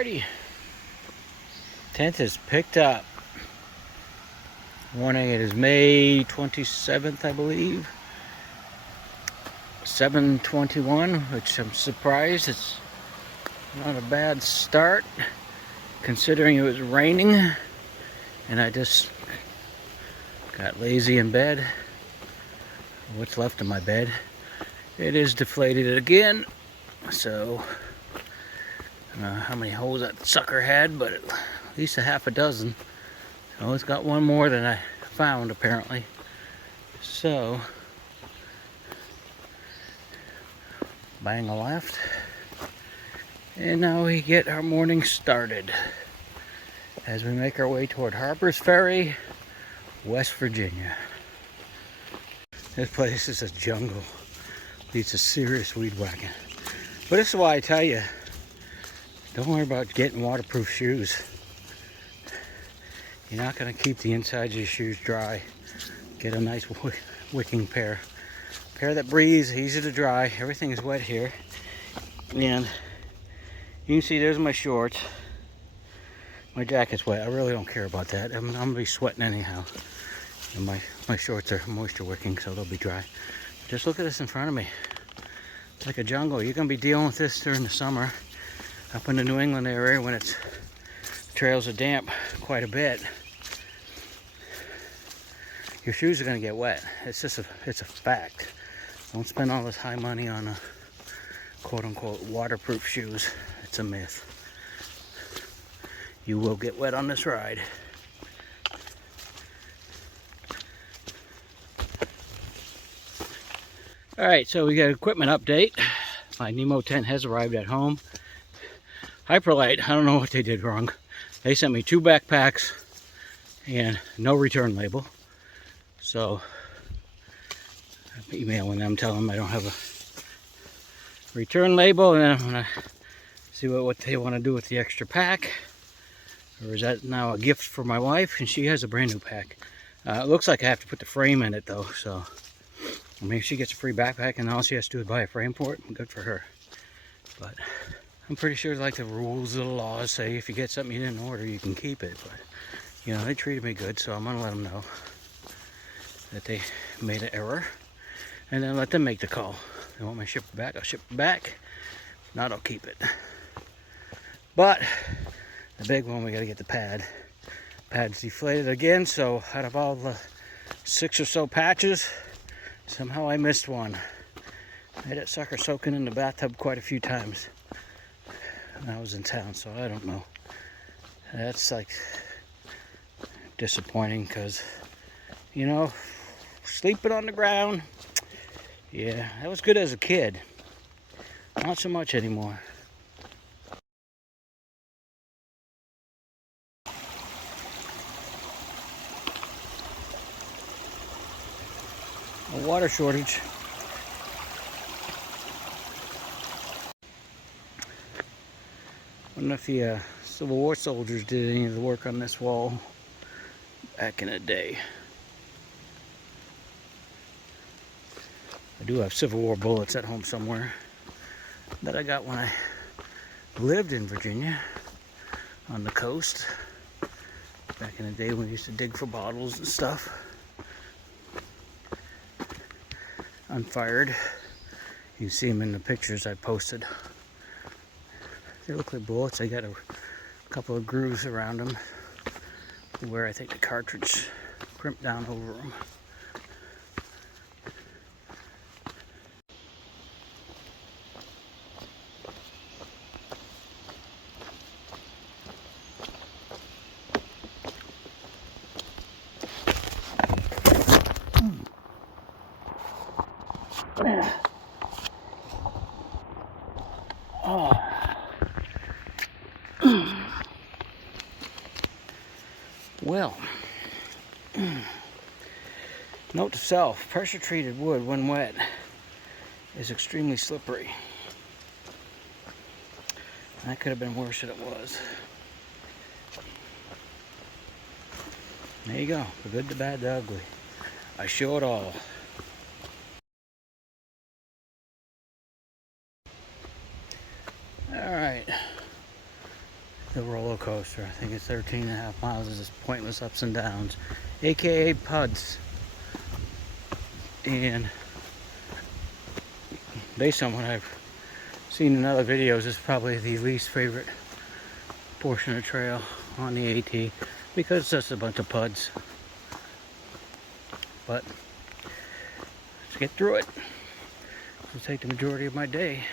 Alrighty, tent is picked up. Morning, it is May 27th, I believe. 7:21, which I'm surprised. It's not a bad start considering it was raining and I just got lazy in bed. What's left of my bed. It is deflated again, so I don't know how many holes that sucker had, but at least a half a dozen. So it's got one more than I found apparently. So bang a left, and now we get our morning started as we make our way toward Harper's Ferry, West Virginia. This place is a jungle. Needs a serious weed whacking. But this is why I tell you, don't worry about getting waterproof shoes. You're not going to keep the insides of your shoes dry. Get a nice wicking pair. Pair that breathes, easy to dry. Everything is wet here. And you can see there's my shorts. My jacket's wet. I really don't care about that. I'm going to be sweating anyhow. And my shorts are moisture wicking, so they'll be dry. Just look at this in front of me. It's like a jungle. You're going to be dealing with this during the summer. Up in the New England area when trails are damp quite a bit. Your shoes are going to get wet. It's a fact. Don't spend all this high money on a quote-unquote waterproof shoes. It's a myth. You will get wet on this ride. Alright, so we got an equipment update. My Nemo tent has arrived at home. Hyperlite, I don't know what they did wrong. They sent me 2 backpacks and no return label. So I'm emailing them, telling them I don't have a return label, and then I'm gonna see what they want to do with the extra pack. Or is that now a gift for my wife? And she has a brand new pack. It looks like I have to put the frame in it though, so I mean, if she gets a free backpack and all she has to do is buy a frame for it, good for her. But I'm pretty sure like the rules of the law say if you get something you didn't order, you can keep it. But you know, they treated me good, so I'm gonna let them know that they made an error, and then let them make the call. If they want me to ship it back, I'll ship it back. If not, I'll keep it. But the big one, we gotta get the pad. Pad's deflated again, so out of all the 6 or so patches, somehow I missed one. I had that sucker soaking in the bathtub quite a few times when I was in town, so I don't know. That's like disappointing because, you know, sleeping on the ground, yeah, that was good as a kid. Not so much anymore. A water shortage. I wonder if the Civil War soldiers did any of the work on this wall back in the day. I do have Civil War bullets at home somewhere that I got when I lived in Virginia on the coast. Back in the day when we used to dig for bottles and stuff. Unfired. You can see them in the pictures I posted. They look like bullets. They got a couple of grooves around them where I think the cartridge crimped down over them. Oh. Well, note to self, pressure treated wood when wet is extremely slippery. That could have been worse than it was. There you go, the good, the bad, the ugly. I show it all. Alright, the roller coaster. I think it's 13.5 miles. It's just pointless ups and downs, aka PUDs. And based on what I've seen in other videos, it's probably the least favorite portion of the trail on the AT because it's just a bunch of PUDs. But let's get through it. It'll take the majority of my day.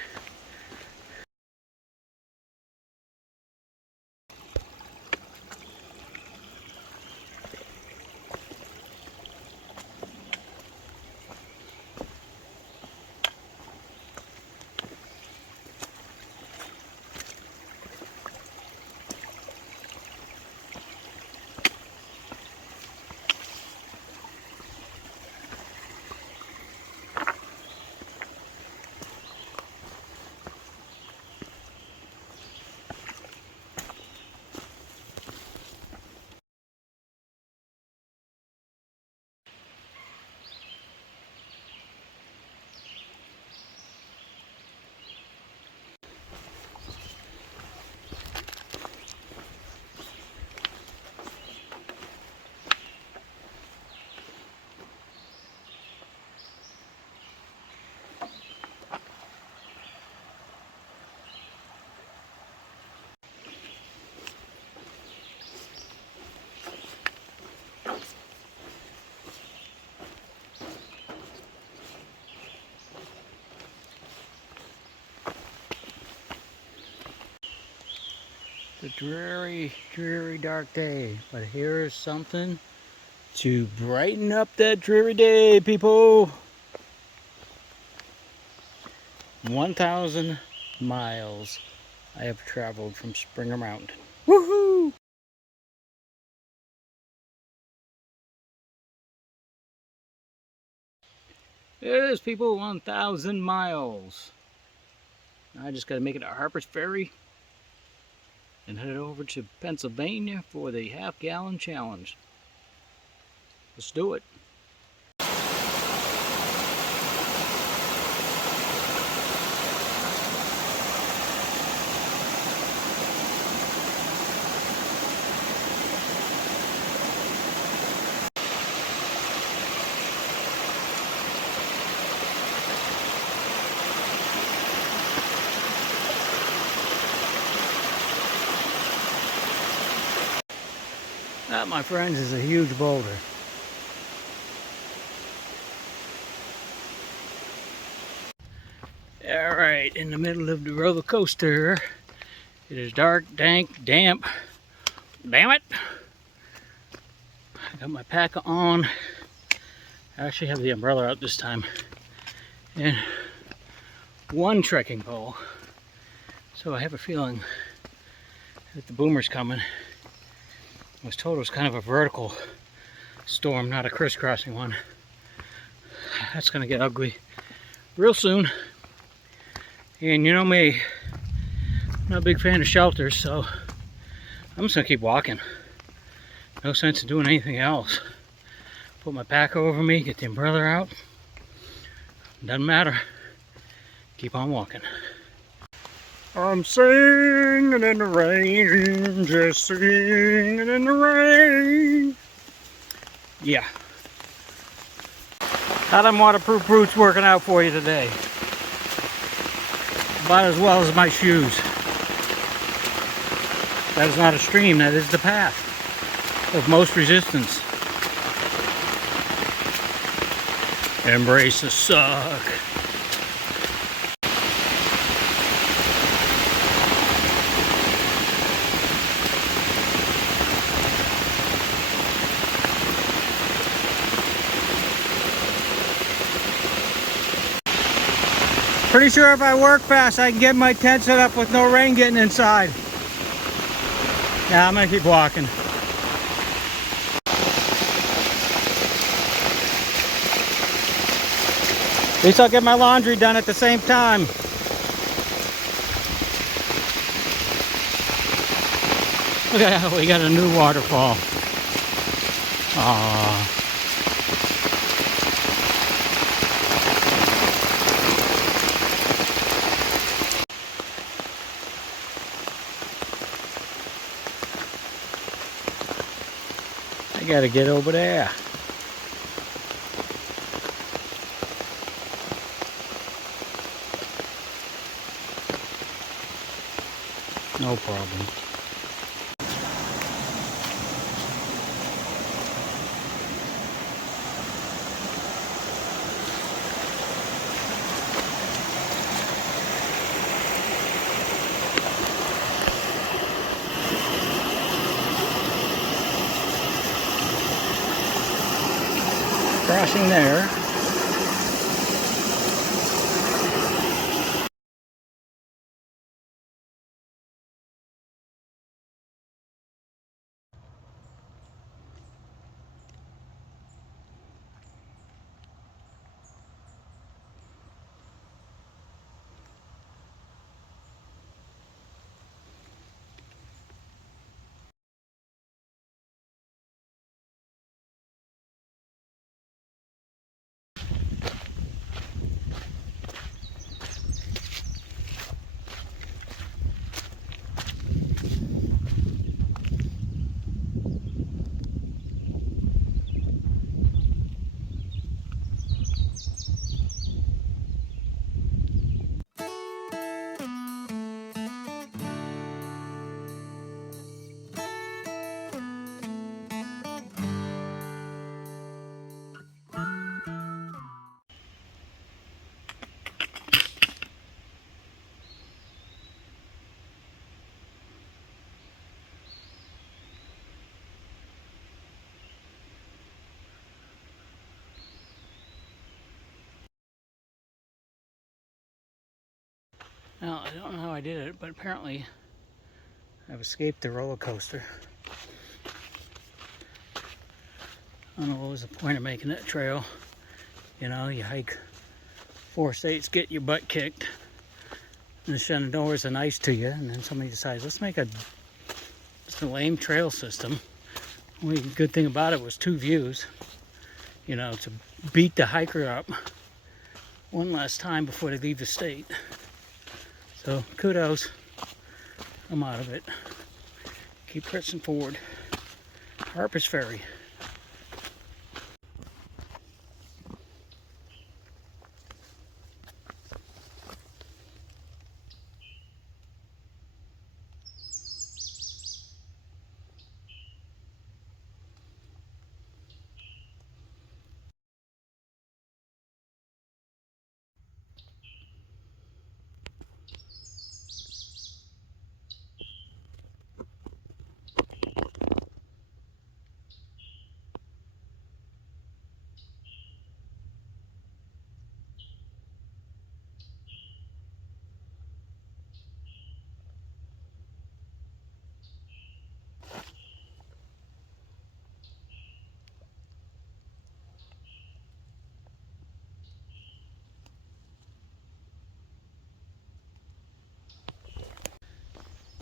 It's a dreary, dreary dark day, but here's something to brighten up that dreary day, people. 1,000 miles I have traveled from Springer Mountain. Woohoo! It is, people, 1,000 miles. I just got to make it to Harper's Ferry and head over to Pennsylvania for the half-gallon challenge. Let's do it. That, my friends, is a huge boulder. Alright, in the middle of the roller coaster. It is dark, dank, damp. Damn it! I got my pack on. I actually have the umbrella out this time. And one trekking pole. So I have a feeling that the boomer's coming. I was told it was kind of a vertical storm, not a crisscrossing one. That's gonna get ugly real soon. And you know me, I'm not a big fan of shelters, so I'm just gonna keep walking. No sense in doing anything else. Put my pack over me, get the umbrella out. Doesn't matter. Keep on walking. I'm singing in the rain, just singing in the rain. Yeah. How them waterproof boots working out for you today? About as well as my shoes. That is not a stream, that is the path of most resistance. Embrace the suck. Pretty sure if I work fast, I can get my tent set up with no rain getting inside. Yeah, I'm gonna keep walking. At least I'll get my laundry done at the same time. Look at how we got a new waterfall. Aww. gotta get over there. No problem. Crossing there. Now, I don't know how I did it, but apparently I've escaped the roller coaster. I don't know what was the point of making that trail. You know, you hike 4 states, get your butt kicked, and the Shenandoahs are nice to you, and then somebody decides, let's make just a lame trail system. The only good thing about it was 2 views, you know, to beat the hiker up one last time before they leave the state. So kudos, I'm out of it. Keep pressing forward. Harper's Ferry.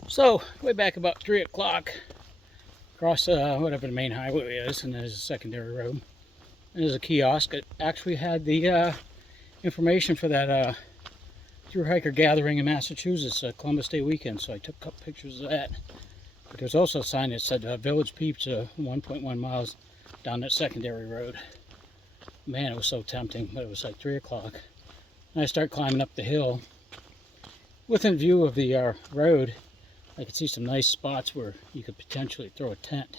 So, way back about 3 o'clock, across whatever the main highway is, and there's a secondary road. And there's a kiosk that actually had the information for that through hiker gathering in Massachusetts, Columbus Day weekend. So I took a couple pictures of that. But there's also a sign that said Village Pizza 1.1 miles down that secondary road. Man, it was so tempting, but it was like 3 o'clock. And I start climbing up the hill. Within view of the road, I could see some nice spots where you could potentially throw a tent.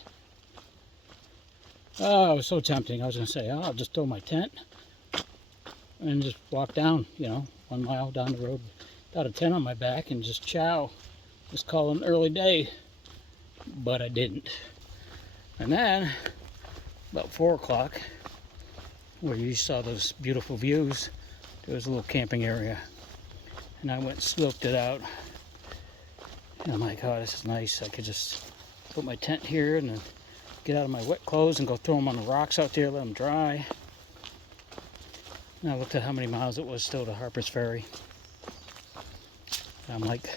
Oh, it was so tempting. I was going to say, oh, I'll just throw my tent and just walk down, you know, 1 mile down the road without a tent on my back and just chow. Just call it an early day. But I didn't. And then, about 4 o'clock, where you saw those beautiful views, there was a little camping area. And I went and sloped it out. And I'm like, oh, this is nice. I could just put my tent here and then get out of my wet clothes and go throw them on the rocks out there, let them dry. And I looked at how many miles it was still to Harper's Ferry. And I'm like,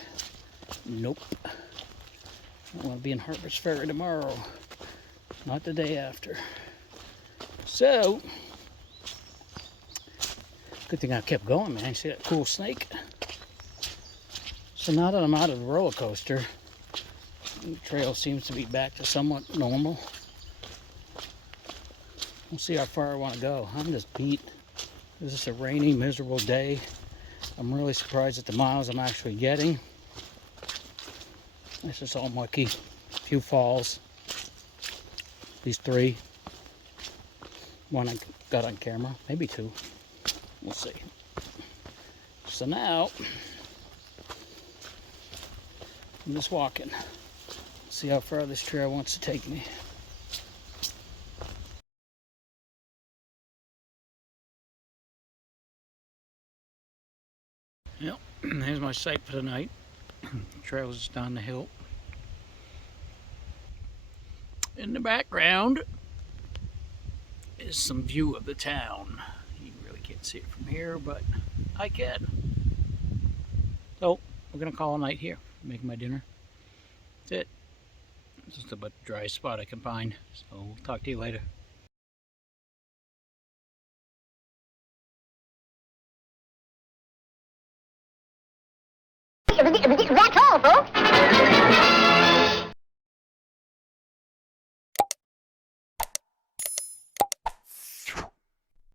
nope. I don't want to be in Harper's Ferry tomorrow. Not the day after. So, good thing I kept going, man. You see that cool snake? So now that I'm out of the roller coaster, the trail seems to be back to somewhat normal. We'll see how far I want to go. I'm just beat. This is a rainy, miserable day. I'm really surprised at the miles I'm actually getting. It's just all mucky. A few falls. These 3. One I got on camera, maybe 2. We'll see. So now, I'm just walking. See how far this trail wants to take me. Yep, there's my site for the night. Trail's just down the hill. In the background is some view of the town. You really can't see it from here, but I can. So, we're gonna call a night here. Making my dinner. That's it. It's just about the driest spot I can find. So, we'll talk to you later. That's all, folks.